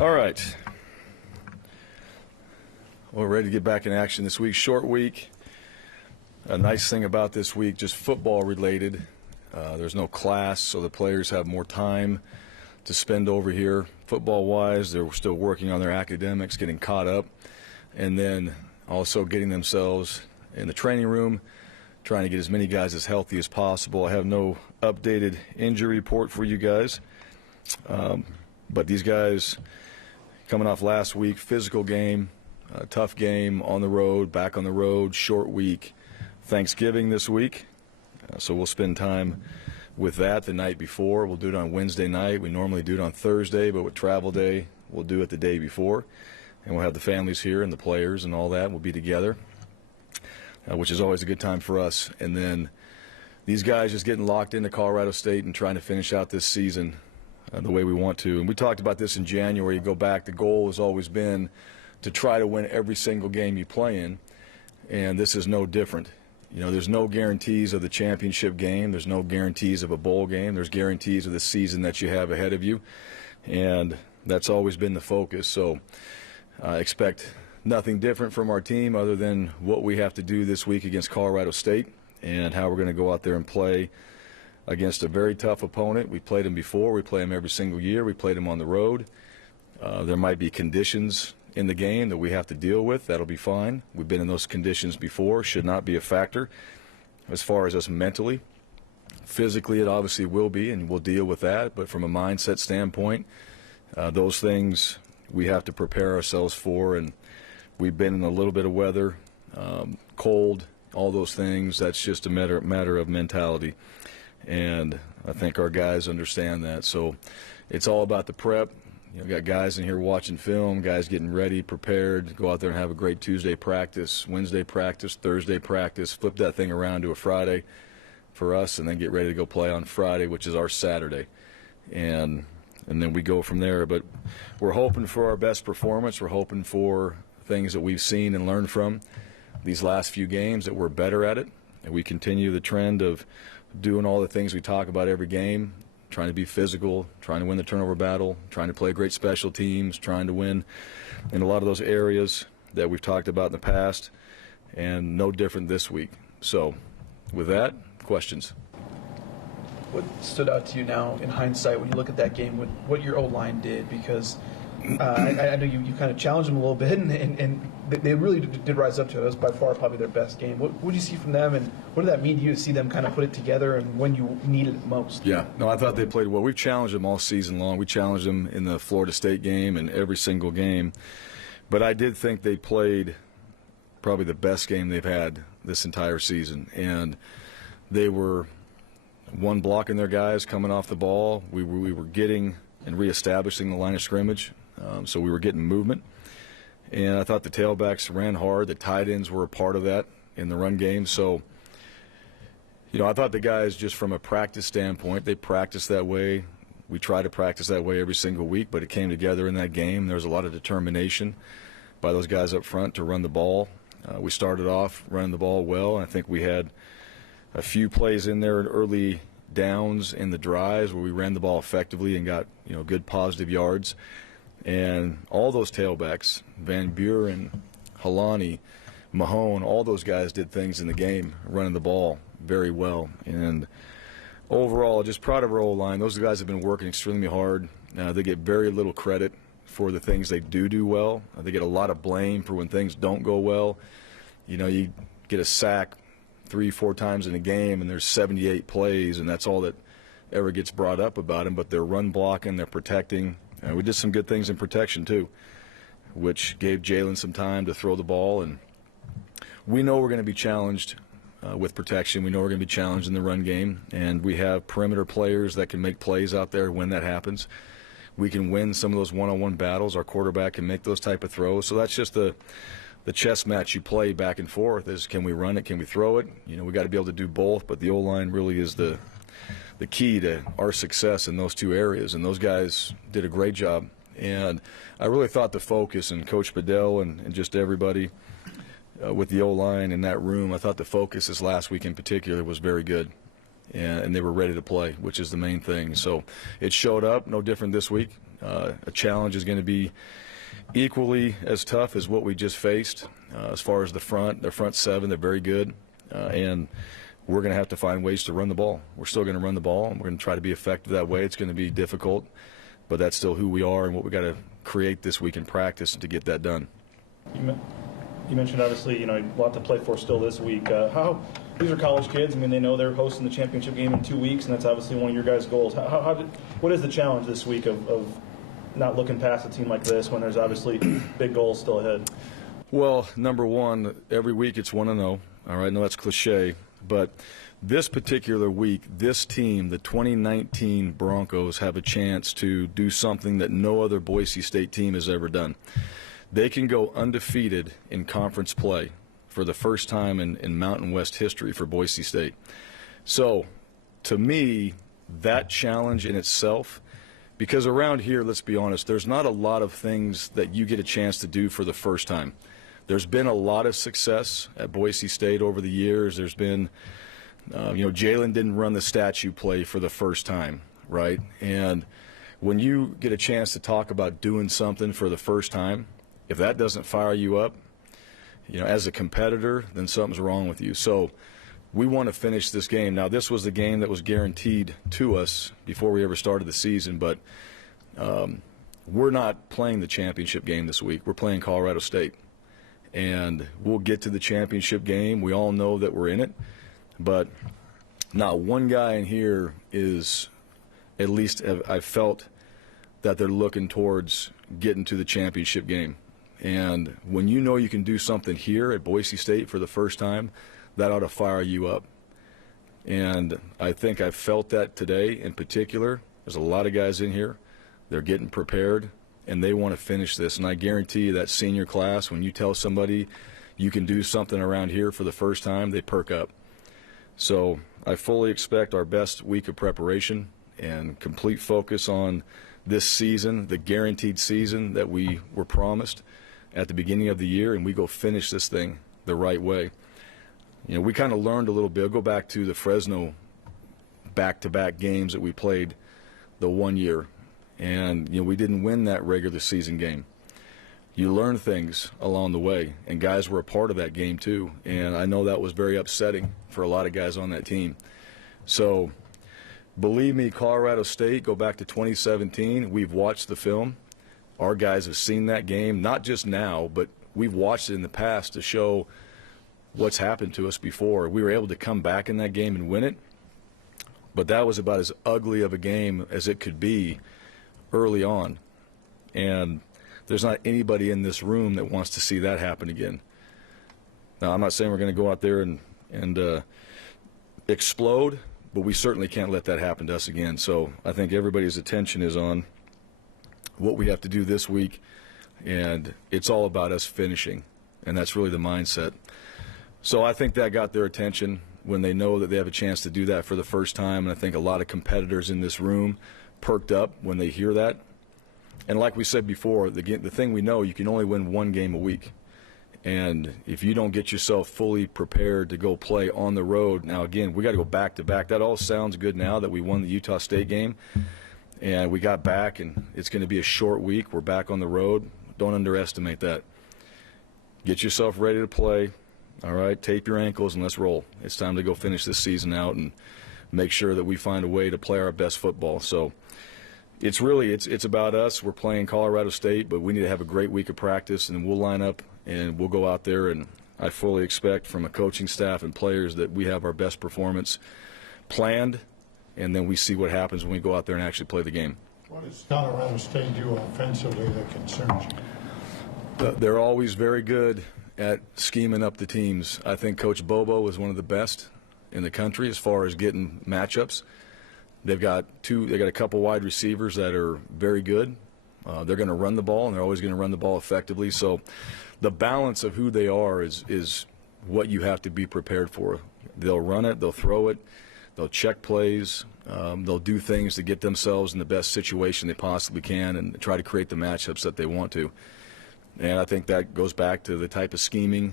All right. We're ready to get back in action this week. Short week. A nice thing about this week, just football related. There's no class, so the players have more time to spend over here. Football-wise, they're still working on their academics, getting caught up, and then also getting themselves in the training room, trying to get as many guys as healthy as possible. I have no updated injury report for you guys, but these guys coming off last week, physical game, tough game on the road, back on the road, short week. Thanksgiving this week, so we'll spend time with that the night before. We'll do it on Wednesday night. We normally do it on Thursday, but with travel day, we'll do it the day before. And we'll have the families here and the players and all that. We'll be together, which is always a good time for us. And then these guys just getting locked into Colorado State and trying to finish out this season the way we want to. And we talked about this in January. You go back, the goal has always been to try to win every single game you play in, and this is no different. You know, there's no guarantees of the championship game. There's no guarantees of a bowl game. There's guarantees of the season that you have ahead of you, and that's always been the focus. So expect nothing different from our team other than what we have to do this week against Colorado State and how we're going to go out there and play against a very tough opponent. We played them before. We play them every single year. We played them on the road. There might be conditions in the game that we have to deal with. That'll be fine. We've been in those conditions before. Should not be a factor as far as us mentally. Physically, it obviously will be, and we'll deal with that. But from a mindset standpoint, those things we have to prepare ourselves for. And we've been in a little bit of weather, cold, all those things. That's just a matter of mentality. And I think our guys understand that. So it's all about the prep. You know, got guys in here watching film, guys getting ready, prepared, go out there and have a great Tuesday practice, Wednesday practice, Thursday practice, flip that thing around to a Friday for us, and then get ready to go play on Friday, which is our Saturday. And then we go from there. But we're hoping for our best performance. We're hoping for things that we've seen and learned from these last few games, that we're better at it, and we continue the trend of doing all the things we talk about every game, trying to be physical, trying to win the turnover battle, trying to play great special teams, trying to win in a lot of those areas that we've talked about in the past, and no different this week. So with that, questions? What stood out to you now in hindsight when you look at that game, what your O-line did? Because I know you kind of challenged them a little bit, and they really did rise up to it. It was by far probably their best game. What did you see from them, and what did that mean to you to see them kind of put it together and when you needed it most? Yeah, no, I thought they played well. We've challenged them all season long. We challenged them in the Florida State game and every single game. But I did think they played probably the best game they've had this entire season. And they were one blocking their guys coming off the ball. We were getting and reestablishing the line of scrimmage. So we were getting movement. And I thought the tailbacks ran hard. The tight ends were a part of that in the run game. So, you know, I thought the guys, just from a practice standpoint, they practiced that way. We try to practice that way every single week, but it came together in that game. There was a lot of determination by those guys up front to run the ball. We started off running the ball well. I think we had a few plays in there in early downs in the drives where we ran the ball effectively and got, you know, good positive yards. And all those tailbacks, Van Buren, Halani, Mahone, all those guys did things in the game, running the ball very well. And overall, just proud of our O-line. Those guys have been working extremely hard. They get very little credit for the things they do well. They get a lot of blame for when things don't go well. You know, you get a sack 3-4 times in a game, and there's 78 plays, and that's all that ever gets brought up about them. But they're run blocking, they're protecting. We did some good things in protection too, which gave Jalen some time to throw the ball. And we know we're going to be challenged with protection. We know we're going to be challenged in the run game, and we have perimeter players that can make plays out there when that happens. We can win some of those one-on-one battles. Our quarterback can make those type of throws. So that's just the chess match you play back and forth, is can we run it, can we throw it? You know, we got to be able to do both, but the O-line really is the key to our success in those two areas, and those guys did a great job. And I really thought the focus, and Coach Bedell and just everybody with the O-line in that room, I thought the focus this last week in particular was very good, and they were ready to play, which is the main thing. So it showed up, no different this week. A challenge is going to be equally as tough as what we just faced. As far as their front seven, they're very good, and we're going to have to find ways to run the ball. We're still going to run the ball, and we're going to try to be effective that way. It's going to be difficult, but that's still who we are and what we got to create this week in practice to get that done. You mentioned, obviously, a lot to play for still this week. These are college kids. I mean, they know they're hosting the championship game in 2 weeks, and that's obviously one of your guys' goals. What is the challenge this week of not looking past a team like this when there's obviously big goals still ahead? Well, number one, every week it's 1-0. All right, I know that's cliche, but this particular week, this team, the 2019 Broncos, have a chance to do something that no other Boise State team has ever done. They can go undefeated in conference play for the first time in Mountain West history for Boise State. So, to me, that challenge in itself, because around here, let's be honest, there's not a lot of things that you get a chance to do for the first time. There's been a lot of success at Boise State over the years. There's been, Jalen didn't run the statue play for the first time, right? And when you get a chance to talk about doing something for the first time, if that doesn't fire you up, as a competitor, then something's wrong with you. So we want to finish this game. Now, this was the game that was guaranteed to us before we ever started the season, but we're not playing the championship game this week. We're playing Colorado State. And we'll get to the championship game. We all know that we're in it. But not one guy in here is, at least I've felt that they're looking towards getting to the championship game. And when you know you can do something here at Boise State for the first time, that ought to fire you up. And I think I felt that today in particular. There's a lot of guys in here. They're getting prepared, and they want to finish this. And I guarantee you that senior class, when you tell somebody you can do something around here for the first time, they perk up. So I fully expect our best week of preparation and complete focus on this season, the guaranteed season that we were promised at the beginning of the year, and we go finish this thing the right way. We kind of learned a little bit. I'll go back to the Fresno back-to-back games that we played the one year, and we didn't win that regular season game. You learn things along the way, and guys were a part of that game too, and I know that was very upsetting for a lot of guys on that team. So believe me, Colorado State, go back to 2017, we've watched the film. Our guys have seen that game, not just now, but we've watched it in the past to show what's happened to us before. We were able to come back in that game and win it, but that was about as ugly of a game as it could be early on. And there's not anybody in this room that wants to see that happen again. Now, I'm not saying we're going to go out there and explode, but we certainly can't let that happen to us again. So I think everybody's attention is on what we have to do this week, and it's all about us finishing, and that's really the mindset. So I think that got their attention when they know that they have a chance to do that for the first time, and I think a lot of competitors in this room perked up when they hear that. And like we said before, the thing we know, you can only win one game a week. And if you don't get yourself fully prepared to go play on the road, now again, we got to go back to back. That all sounds good now that we won the Utah State game. And we got back, and it's going to be a short week. We're back on the road. Don't underestimate that. Get yourself ready to play. All right, tape your ankles, and let's roll. It's time to go finish this season out and make sure that we find a way to play our best football. So it's really it's about us. We're playing Colorado State, but we need to have a great week of practice, and we'll line up, and we'll go out there, and I fully expect from a coaching staff and players that we have our best performance planned, and then we see what happens when we go out there and actually play the game. What does Colorado State do offensively that concerns you? They're always very good at scheming up the teams. I think Coach Bobo is one of the best in the country as far as getting matchups. They've got a couple wide receivers that are very good. They're going to run the ball, and they're always going to run the ball effectively. So the balance of who they are is what you have to be prepared for. They'll run it, they'll throw it, they'll check plays, they'll do things to get themselves in the best situation they possibly can and try to create the matchups that they want to. And I think that goes back to the type of scheming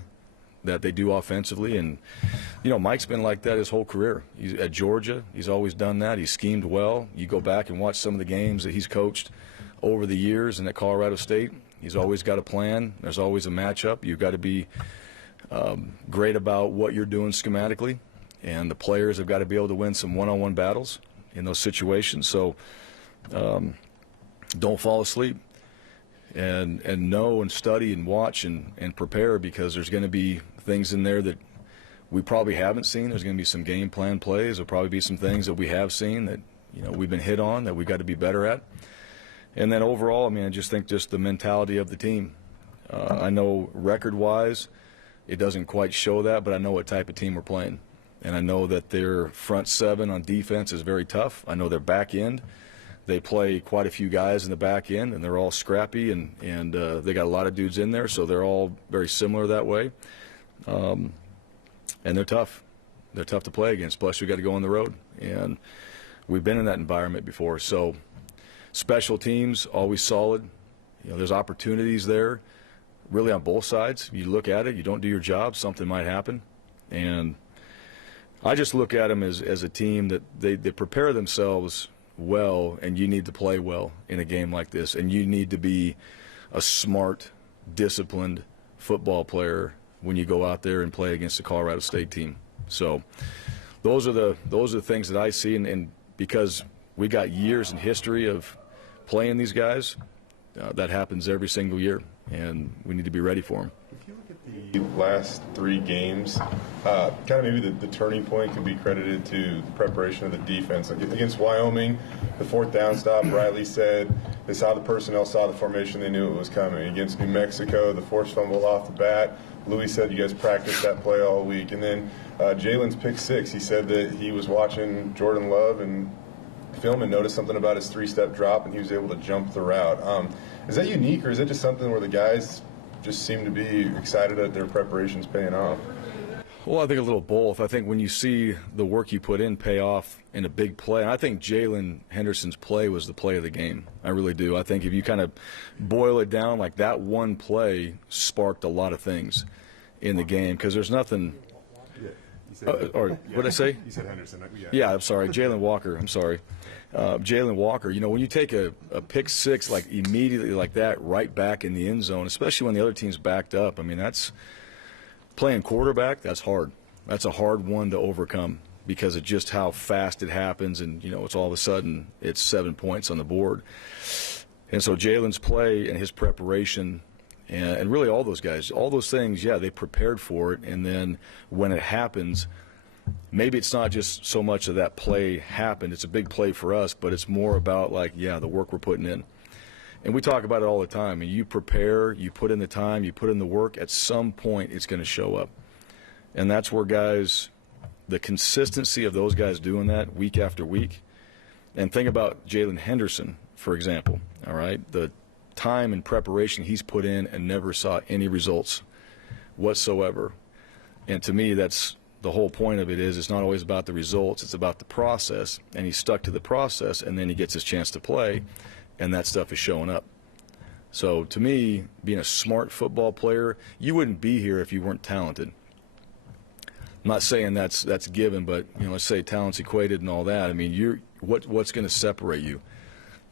that they do offensively. And, Mike's been like that his whole career. He's at Georgia. He's always done that. He's schemed well. You go back and watch some of the games that he's coached over the years and at Colorado State. He's always got a plan. There's always a matchup. You've got to be great about what you're doing schematically, and the players have got to be able to win some one-on-one battles in those situations. So don't fall asleep, and know and study and watch and prepare, because there's going to be things in there that we probably haven't seen. There's going to be some game plan plays. There'll probably be some things that we have seen that we've been hit on that we've got to be better at. And then overall, I mean, I just think just the mentality of the team. I know record-wise it doesn't quite show that, but I know what type of team we're playing. And I know that their front seven on defense is very tough. I know their back end. They play quite a few guys in the back end, and they're all scrappy, and they got a lot of dudes in there, so they're all very similar that way. And they're tough. They're tough to play against. Plus, we got to go on the road, and we've been in that environment before. So special teams, always solid. There's opportunities there, really on both sides. You look at it, you don't do your job, something might happen. And I just look at them as a team that they prepare themselves well, and you need to play well in a game like this. And you need to be a smart, disciplined football player when you go out there and play against the Colorado State team. So those are the things that I see, and because we got years in history of playing these guys, that happens every single year, and we need to be ready for them. If you look at the last 3 games, kind of maybe the turning point could be credited to the preparation of the defense. Like against Wyoming, the 4th down stop, Riley said they saw the personnel, saw the formation, they knew it was coming. Against New Mexico, the forced fumble off the bat, Louis said you guys practiced that play all week. And then Jalen's pick 6, he said that he was watching Jordan Love and film and noticed something about his 3-step drop, and he was able to jump the route. Is that unique, or is it just something where the guys just seem to be excited that their preparation's paying off? Well, I think a little both. I think when you see the work you put in pay off in a big play, and I think Jalen Henderson's play was the play of the game. I really do. I think if you kind of boil it down, like that one play sparked a lot of things in the game, because there's nothing. Or what did I say? You said Henderson. Yeah, I'm sorry. Jalen Walker. I'm sorry. Jalen Walker. When you take a pick 6 like immediately like that right back in the end zone, especially when the other team's backed up, I mean, that's playing quarterback. That's hard. That's a hard one to overcome because of just how fast it happens, and it's all of a sudden it's 7 points on the board. And so Jalen's play and his preparation. And really all those guys, all those things, yeah, they prepared for it. And then when it happens, maybe it's not just so much of that play happened. It's a big play for us, but it's more about, like, yeah, the work we're putting in. And we talk about it all the time. I mean, you prepare, you put in the time, you put in the work. At some point, it's going to show up. And that's where guys, the consistency of those guys doing that week after week. And think about Jalen Henderson, for example, all right? The time and preparation he's put in and never saw any results whatsoever. And to me, that's the whole point of it. Is it's not always about the results, it's about the process, and he's stuck to the process, and then he gets his chance to play, and that stuff is showing up. So to me, being a smart football player, you wouldn't be here if you weren't talented. I'm not saying that's given, but let's say talent's equated and all that. I mean, what's going to separate you,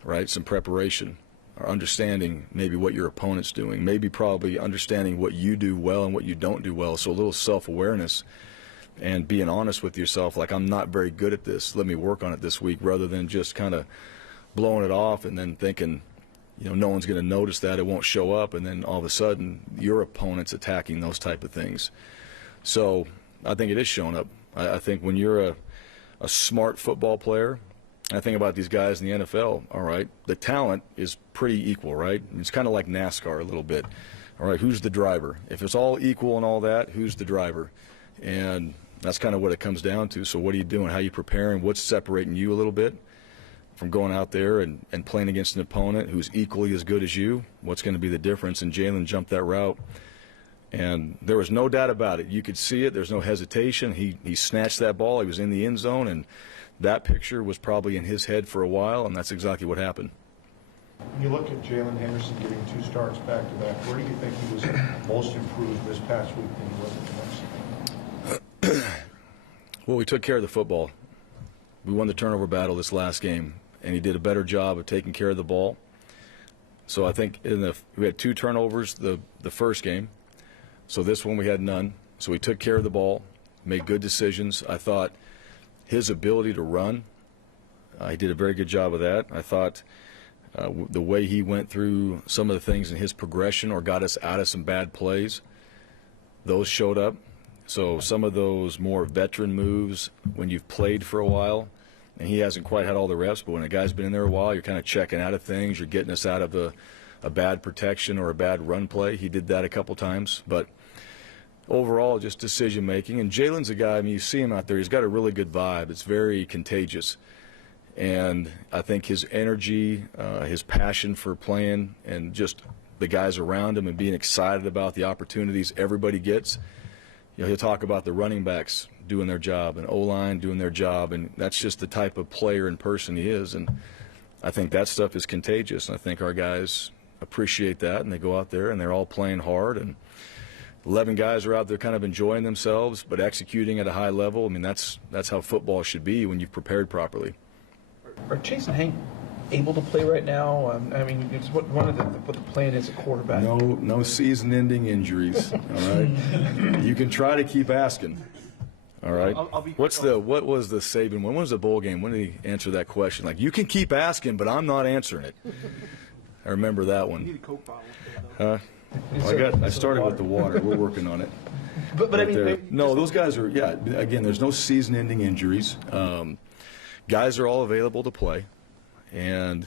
right? Some preparation, or understanding maybe what your opponent's doing, maybe probably understanding what you do well and what you don't do well. So a little self-awareness and being honest with yourself, like, I'm not very good at this, let me work on it this week, rather than just kind of blowing it off and then thinking, no one's going to notice that, it won't show up, and then all of a sudden your opponent's attacking those type of things. So I think it is showing up. I think when you're a smart football player, I think about these guys in the NFL, all right, the talent is pretty equal, right? It's kind of like NASCAR a little bit. All right, who's the driver? If it's all equal and all that, who's the driver? And that's kind of what it comes down to. So what are you doing? How are you preparing? What's separating you a little bit from going out there and playing against an opponent who's equally as good as you? What's going to be the difference? And Jalen jumped that route, and there was no doubt about it. You could see it. There's no hesitation. He snatched that ball. He was in the end zone, and that picture was probably in his head for a while, and that's exactly what happened. When you look at Jalen Henderson getting 2 starts back-to-back, where do you think he was most improved this past week than he was in New Mexico? Well, we took care of the football. We won the turnover battle this last game, and he did a better job of taking care of the ball. So I think we had 2 turnovers the first game. So this one we had none. So we took care of the ball, made good decisions. I thought his ability to run, he did a very good job of that. I thought the way he went through some of the things in his progression or got us out of some bad plays, those showed up. So some of those more veteran moves when you've played for a while, and he hasn't quite had all the reps, but when a guy's been in there a while, you're kind of checking out of things. You're getting us out of a bad protection or a bad run play. He did that a couple times. But overall, just decision-making. And Jalen's a guy, I mean, you see him out there, he's got a really good vibe. It's very contagious. And I think his energy, his passion for playing, and just the guys around him and being excited about the opportunities everybody gets. You know, he'll talk about the running backs doing their job and O-line doing their job, and that's just the type of player and person he is. And I think that stuff is contagious, and I think our guys appreciate that, and they go out there and they're all playing hard, and 11 guys are out there kind of enjoying themselves but executing at a high level. I mean, that's how football should be when you've prepared properly. Are Chase and Hank able to play right now? I mean, it's what the plan is at quarterback. No season-ending injuries. All right, you can try to keep asking. All right. What was the Saban? When was the bowl game? When did he answer that question? Like, you can keep asking, but I'm not answering it. I remember that one. You need a Coke bottle. I started with the water. We're working on it. But I mean, no, those guys are. Yeah. Again, there's no season-ending injuries. Guys are all available to play, and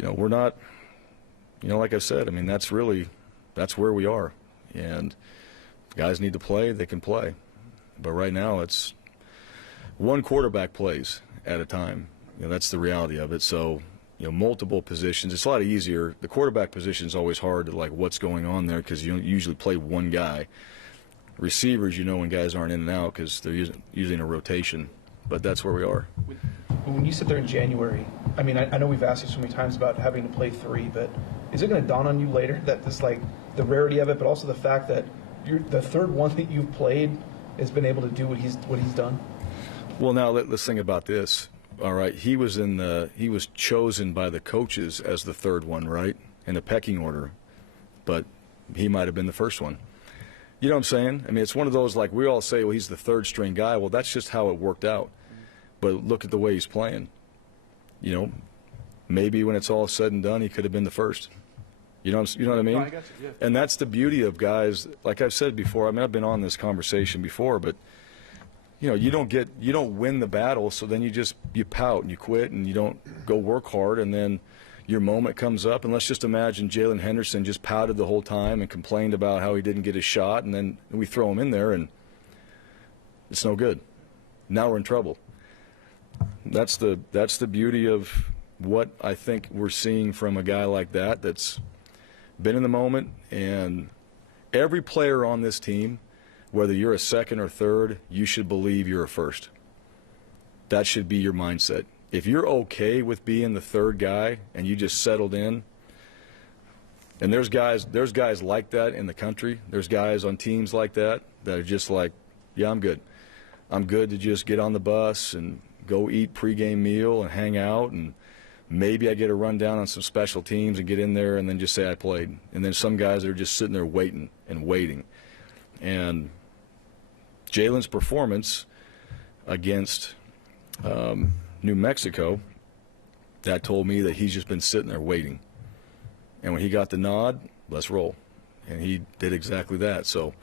we're not. Like I said, I mean that's where we are, and if guys need to play, they can play. But right now, it's one quarterback plays at a time. That's the reality of it. So, multiple positions. It's a lot easier. The quarterback position is always hard to what's going on there because you usually play one guy. Receivers, when guys aren't in and out because they're using a rotation. But that's where we are. When you sit there in January, I mean, I know we've asked you so many times about having to play 3, but is it going to dawn on you later that this, the rarity of it, but also the fact that the third one that you've played has been able to do what he's done? Well, now let's think about this. All right, he was chosen by the coaches as the third one, right, in the pecking order, but he might have been the first one. You know what I'm saying? I mean, it's one of those we all say, well, he's the third string guy. Well, that's just how it worked out. But look at the way he's playing. Maybe when it's all said and done, he could have been the first. You know what I mean? No, I got you, yeah. And that's the beauty of guys. Like I've said before, I mean, I've been on this conversation before, but you don't win the battle, so then you pout and you quit and you don't go work hard, and then your moment comes up. And let's just imagine Jalen Henderson just pouted the whole time and complained about how he didn't get his shot, and then we throw him in there and it's no good. Now we're in trouble. That's the beauty of what I think we're seeing from a guy like that that's been in the moment. And every player on this team, whether you're a second or third, you should believe you're a first. That should be your mindset. If you're okay with being the third guy and you just settled in, and there's guys like that in the country. There's guys on teams like that are just like, yeah, I'm good. I'm good to just get on the bus and go eat pregame meal and hang out, and maybe I get a rundown on some special teams and get in there and then just say I played. And then some guys are just sitting there waiting and waiting. And Jalen's performance against New Mexico, that told me that he's just been sitting there waiting. And when he got the nod, let's roll. And he did exactly that. So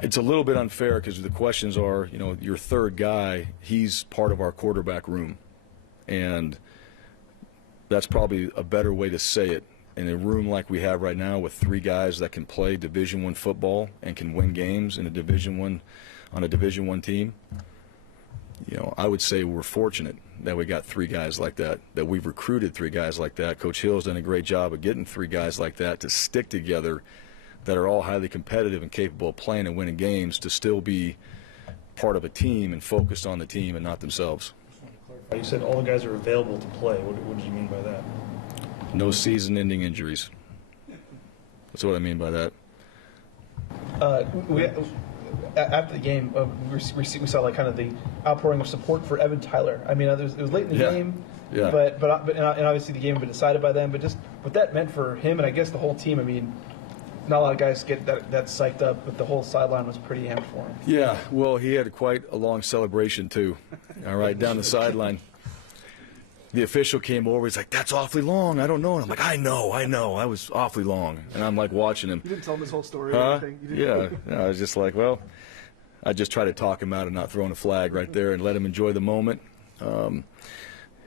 it's a little bit unfair because the questions are, your third guy, he's part of our quarterback room. And that's probably a better way to say it. In a room like we have right now with 3 guys that can play Division I football and can win games in a Division I team, I would say we're fortunate that we got 3 guys like that we've recruited 3 guys like that. Coach Hill's done a great job of getting 3 guys like that to stick together that are all highly competitive and capable of playing and winning games to still be part of a team and focused on the team and not themselves. You said all the guys are available to play. What did you mean by that? No season-ending injuries. That's what I mean by that. After the game, we saw kind of the outpouring of support for Evan Tyler. I mean, it was late in the game. Yeah. But obviously the game had been decided by them. But just what that meant for him and I guess the whole team. I mean, not a lot of guys get that psyched up, but the whole sideline was pretty amped for him. Yeah, well, he had quite a long celebration, too. All right, down the sideline. The official came over. He's like, "That's awfully long. I don't know." And I'm like, I know. I was awfully long. And I'm like watching him. You didn't tell him his whole story Huh? or anything? You didn't? Yeah. I was just like, well, I just try to talk him out of not throwing a flag right there and let him enjoy the moment.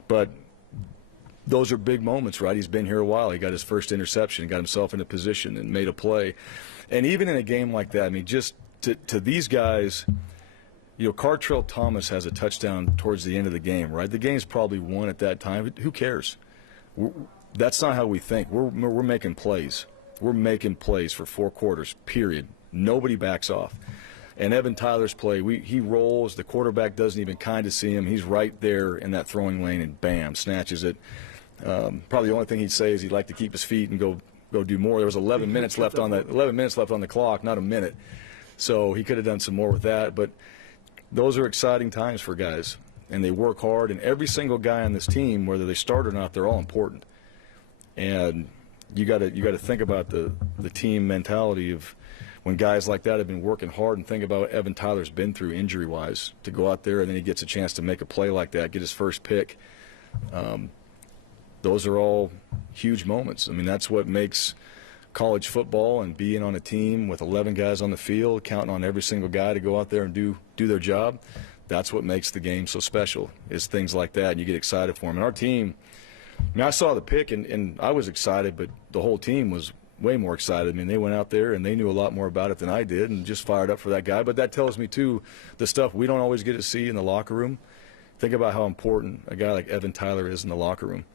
But those are big moments, right? He's been here a while. He got his first interception, got himself in a position and made a play. And even in a game like that, I mean, just to these guys, you know, Cartrell Thomas has a touchdown towards the end of the game, right? The game's probably won at that time. Who cares? That's not how we think. We're making plays. We're making plays for 4 quarters, period. Nobody backs off. And Evan Tyler's play, he rolls. The quarterback doesn't even kind of see him. He's right there in that throwing lane, and bam, snatches it. Probably the only thing he'd say is he'd like to keep his feet and go do more. There was 11 minutes left on the clock, not a minute. So he could have done some more with that. But those are exciting times for guys, and they work hard. And every single guy on this team, whether they start or not, they're all important. And you got to think about the team mentality of when guys like that have been working hard, and think about what Evan Tyler's been through injury-wise to go out there and then he gets a chance to make a play like that, get his first pick. Those are all huge moments. I mean, that's what makes college football, and being on a team with 11 guys on the field, counting on every single guy to go out there and do their job. That's what makes the game so special, is things like that, and you get excited for them. And our team, I mean, I saw the pick, and I was excited, but the whole team was way more excited. I mean, they went out there, and they knew a lot more about it than I did, and just fired up for that guy. But that tells me, too, the stuff we don't always get to see in the locker room. Think about how important a guy like Evan Tyler is in the locker room.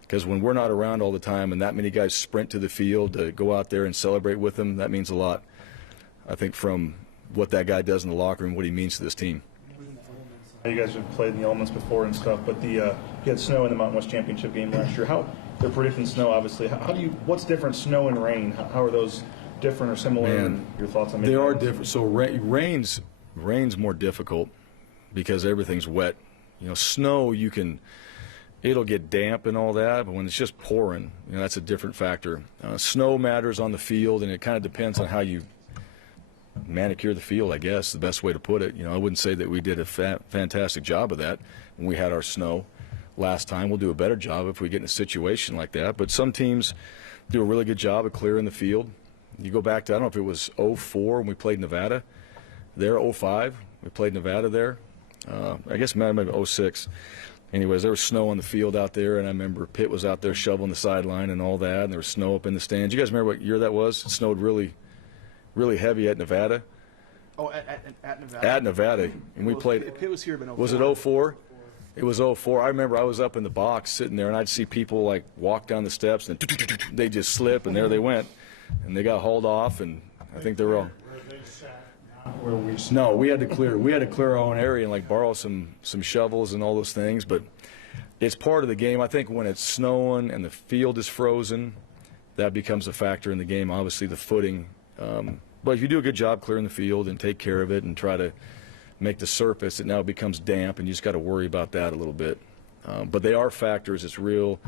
Because when we're not around all the time and that many guys sprint to the field to go out there and celebrate with them, that means a lot, I think, from what that guy does in the locker room, what he means to this team. You guys have played in the elements before and stuff, but you had snow in the Mountain West Championship game last year. They're predicting snow, obviously. What's different, snow and rain? How are those different or similar? Man, and your thoughts on they are different. So rain's more difficult because everything's wet. You know, snow, it'll get damp and all that, but when it's just pouring, you know, that's a different factor. Snow matters on the field, and it kind of depends on how you manicure the field, I guess, the best way to put it. You know, I wouldn't say that we did a fantastic job of that when we had our snow last time. We'll do a better job if we get in a situation like that. But some teams do a really good job of clearing the field. You go back to, I don't know if it was 04 when we played Nevada. There, 05, we played Nevada there. I guess maybe 06. Anyways, there was snow on the field out there, and I remember Pitt was out there shoveling the sideline and all that, and there was snow up in the stands. You guys remember what year that was? It snowed really, really heavy at Nevada. Oh, at Nevada. At Nevada, and we played. Pitt was here, but 04. Was it 04? It was 04. I remember I was up in the box sitting there, and I'd see people like walk down the steps, and they just slip, and there they went, and they got hauled off, and I think they were all. Where we No, we had to clear our own area and like borrow some shovels and all those things. But it's part of the game. I think when it's snowing and the field is frozen, that becomes a factor in the game. Obviously, the footing. But if you do a good job clearing the field and take care of it and try to make the surface, it now becomes damp, and you just got to worry about that a little bit. But they are factors. It's real,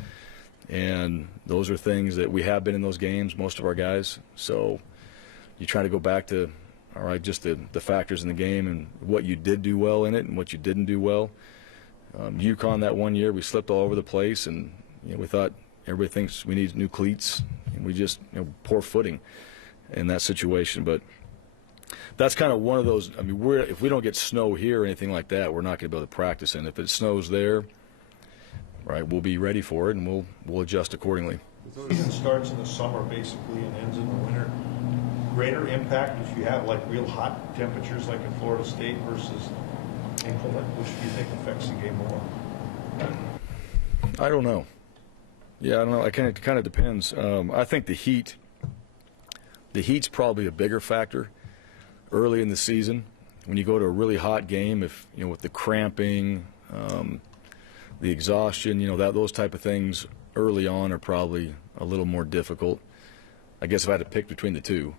and those are things that we have been in those games, most of our guys. So you try to go back to, all right, just the factors in the game and what you did do well in it and what you didn't do well. UConn that one year, we slipped all over the place, and we thought everybody thinks we need new cleats, and we just poor footing in that situation. But that's kind of one of those. I mean, if we don't get snow here or anything like that, we're not going to be able to practice. And if it snows there, right, we'll be ready for it, and we'll adjust accordingly. The season starts in the summer basically and ends in the winter. Greater impact if you have like real hot temperatures like in Florida State versus inclement, which do you think affects the game more? I don't know. Yeah, I don't know. It kind of depends. I think the heat's probably a bigger factor early in the season when you go to a really hot game. If with the cramping, the exhaustion, those type of things early on are probably a little more difficult. I guess if I had to pick between the two,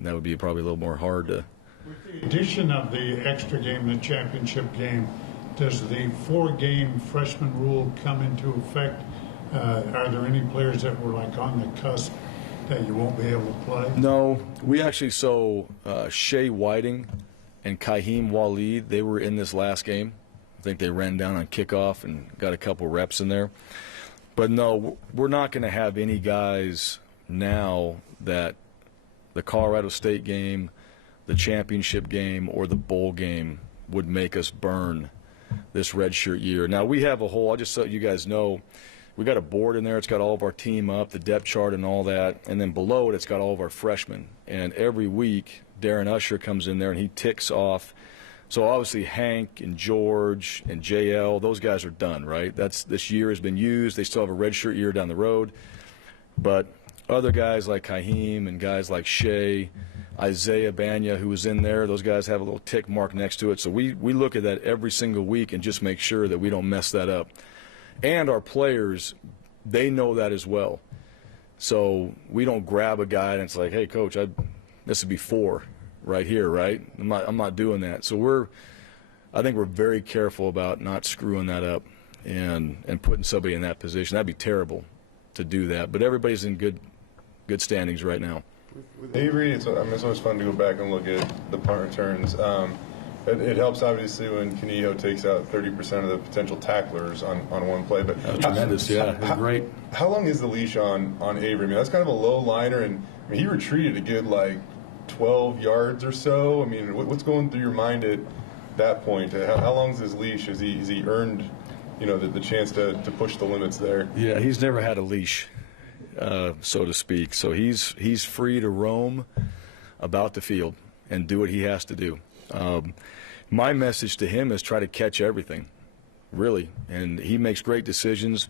that would be probably a little more hard to. With the addition of the extra game, the championship game, Does the 4-game freshman rule come into effect? Are there any players that were like on the cusp that you won't be able to play? No, we actually Shea Whiting and Kaheem Waleed, they were in this last game. I think they ran down on kickoff and got a couple reps in there. But no, we're not going to have any guys now that the Colorado State game, the championship game, or the bowl game would make us burn this redshirt year. Now, we have a whole, I'll just so you guys know, we got a board in there. It's got all of our team up, the depth chart and all that. And then below it, it's got all of our freshmen. And every week, Darren Usher comes in there and he ticks off. So obviously Hank and George and JL, those guys are done, right? This year has been used. They still have a redshirt year down the road. But other guys like Kaheem and guys like Shea, Isaiah Banya, who was in there, those guys have a little tick mark next to it. So we look at that every single week and just make sure that we don't mess that up. And our players, they know that as well. So we don't grab a guy and it's like, hey, coach, this would be 4 right here, right? I'm not doing that. So I think we're very careful about not screwing that up and putting somebody in that position. That'd be terrible to do that. But everybody's in good standings right now. With Avery, it's always fun to go back and look at the punt returns. It helps, obviously, when Canio takes out 30% of the potential tacklers on one play. But tremendous, yeah. Great. How long is the leash on Avery? I mean, that's kind of a low liner, and I mean, he retreated a good, 12 yards or so. I mean, what's going through your mind at that point? How long is his leash? Has he earned, the chance to push the limits there? Yeah, he's never had a leash, so to speak. So he's free to roam about the field and do what he has to do. My message to him is try to catch everything, really, and he makes great decisions.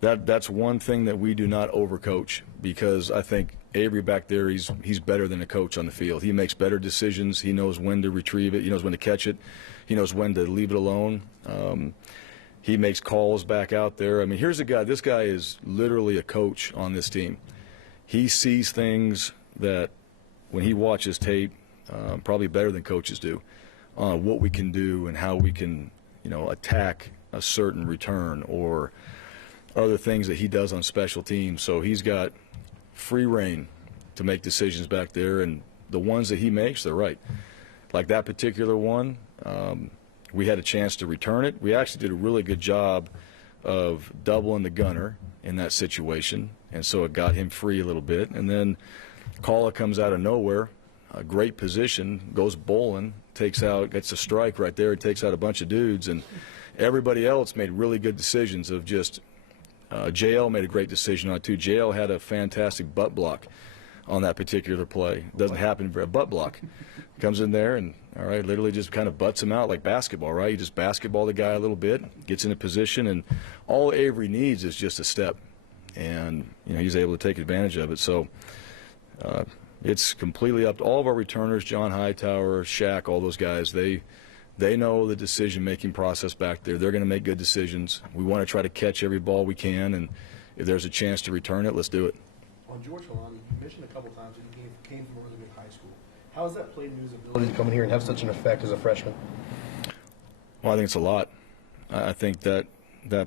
That's one thing that we do not overcoach, because I think Avery back there, he's better than a coach on the field. He makes better decisions. He knows when to retrieve it. He knows when to catch it. He knows when to leave it alone. He makes calls back out there. I mean, here's a guy. This guy is literally a coach on this team. He sees things that when he watches tape, probably better than coaches do, on what we can do and how we can, attack a certain return or other things that he does on special teams. So he's got free reign to make decisions back there, and the ones that he makes, they're right. Like that particular one, we had a chance to return it. We actually did a really good job of doubling the gunner in that situation, and so it got him free a little bit. And then Kala comes out of nowhere, a great position, goes bowling, gets a strike right there, takes out a bunch of dudes, and everybody else made really good decisions of just JL made a great decision on it too. JL had a fantastic butt block on that particular play. Doesn't happen for a butt block. Comes in there and, all right, literally just kind of butts him out like basketball, right? You just basketball the guy a little bit, gets in a position, and all Avery needs is just a step. And, he's able to take advantage of it. So it's completely up to all of our returners, John Hightower, Shaq, all those guys. They know the decision-making process back there. They're going to make good decisions. We want to try to catch every ball we can, and if there's a chance to return it, let's do it. On George Halani, you mentioned a couple times that he came from a really good high school. How has that played into his ability to come in here and have such an effect as a freshman? Well, I think it's a lot. I think that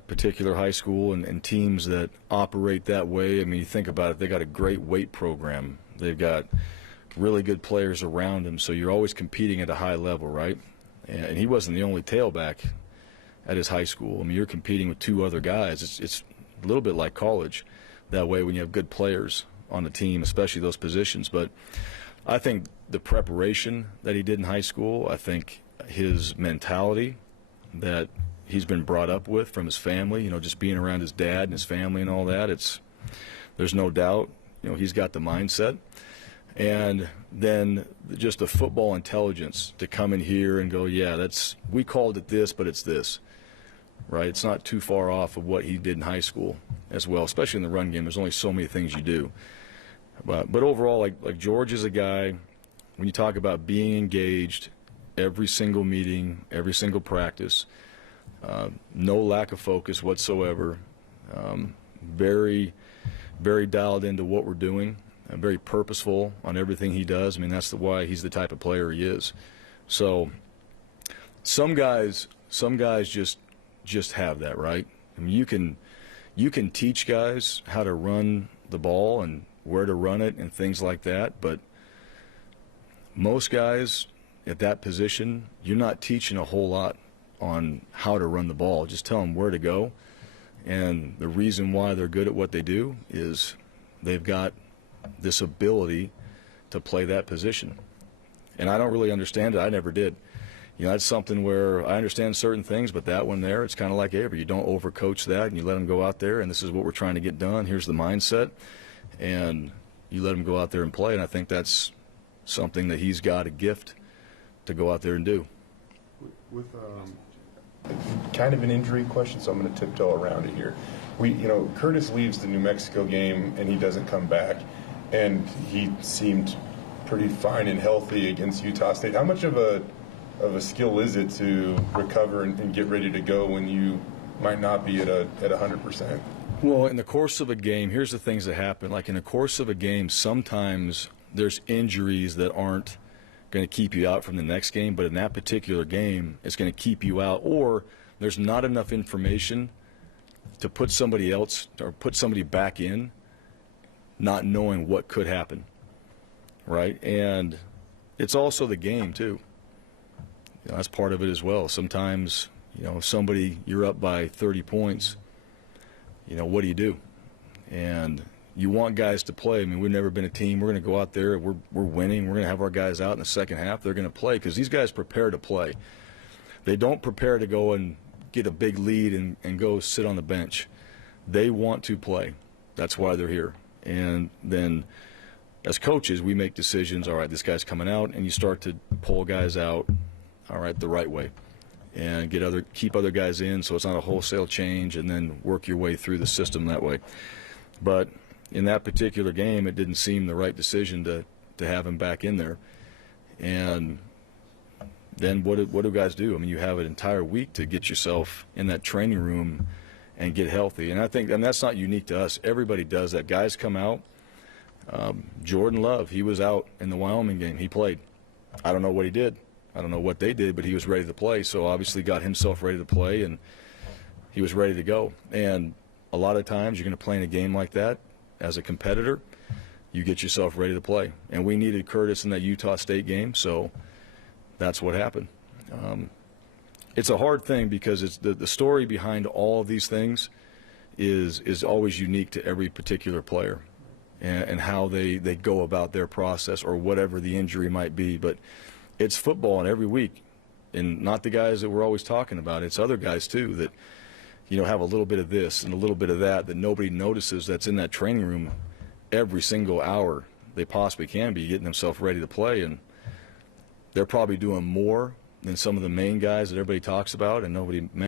particular high school and teams that operate that way, I mean, you think about it, they got a great weight program. They've got really good players around them, so you're always competing at a high level, right? And he wasn't the only tailback at his high school. I mean, you're competing with 2 other guys. It's a little bit like college that way when you have good players on the team, especially those positions. But I think the preparation that he did in high school, I think his mentality that he's been brought up with from his family, just being around his dad and his family and all that, there's no doubt, he's got the mindset. And then just the football intelligence to come in here and go, yeah, we called it this, but it's this, right? It's not too far off of what he did in high school as well, especially in the run game. There's only so many things you do. But overall, like George is a guy, when you talk about being engaged, every single meeting, every single practice, no lack of focus whatsoever, very, very dialed into what we're doing. Very purposeful on everything he does. I mean, that's why he's the type of player he is. So some guys some guys just have that, right? I mean, you can teach guys how to run the ball and where to run it and things like that, but most guys at that position, you're not teaching a whole lot on how to run the ball. Just tell them where to go. And the reason why they're good at what they do is they've got this ability to play that position. And I don't really understand it. I never did. You know, that's something where I understand certain things, but that one there, it's kind of like Avery. You don't overcoach that, and you let them go out there, and this is what we're trying to get done. Here's the mindset. And you let him go out there and play, and I think that's something that he's got a gift to go out there and do. With kind of an injury question, so I'm going to tiptoe around it here. Curtis leaves the New Mexico game and he doesn't come back, and he seemed pretty fine and healthy against Utah State. How much of a skill is it to recover and get ready to go when you might not be at 100%? Well, in the course of a game, here's the things that happen. Like in the course of a game, sometimes there's injuries that aren't going to keep you out from the next game, but in that particular game, it's going to keep you out, or there's not enough information to put somebody else or put somebody back in, not knowing what could happen, right? And it's also the game too. You know, that's part of it as well. Sometimes, if you're up by 30 points, what do you do? And you want guys to play. I mean, we've never been a team. We're going to go out there. We're winning. We're going to have our guys out in the second half. They're going to play because these guys prepare to play. They don't prepare to go and get a big lead and go sit on the bench. They want to play. That's why they're here. And then as coaches, we make decisions. All right, this guy's coming out, and you start to pull guys out, all right, the right way, and keep other guys in so it's not a wholesale change, and then work your way through the system that way. But in that particular game, it didn't seem the right decision to have him back in there. And then what do guys do? I mean, you have an entire week to get yourself in that training room and get healthy. And I think that's not unique to us. Everybody does that. Guys come out. Jordan Love, he was out in the Wyoming game. He played. I don't know what he did. I don't know what they did, but he was ready to play. So obviously got himself ready to play, and he was ready to go. And a lot of times you're going to play in a game like that as a competitor, you get yourself ready to play. And we needed Curtis in that Utah State game, so that's what happened. It's a hard thing because it's the story behind all of these things is always unique to every particular player and how they go about their process or whatever the injury might be. But it's football, and every week, and not the guys that we're always talking about. It's other guys too that have a little bit of this and a little bit of that nobody notices that's in that training room every single hour they possibly can be, getting themselves ready to play. And they're probably doing more than some of the main guys that everybody talks about and nobody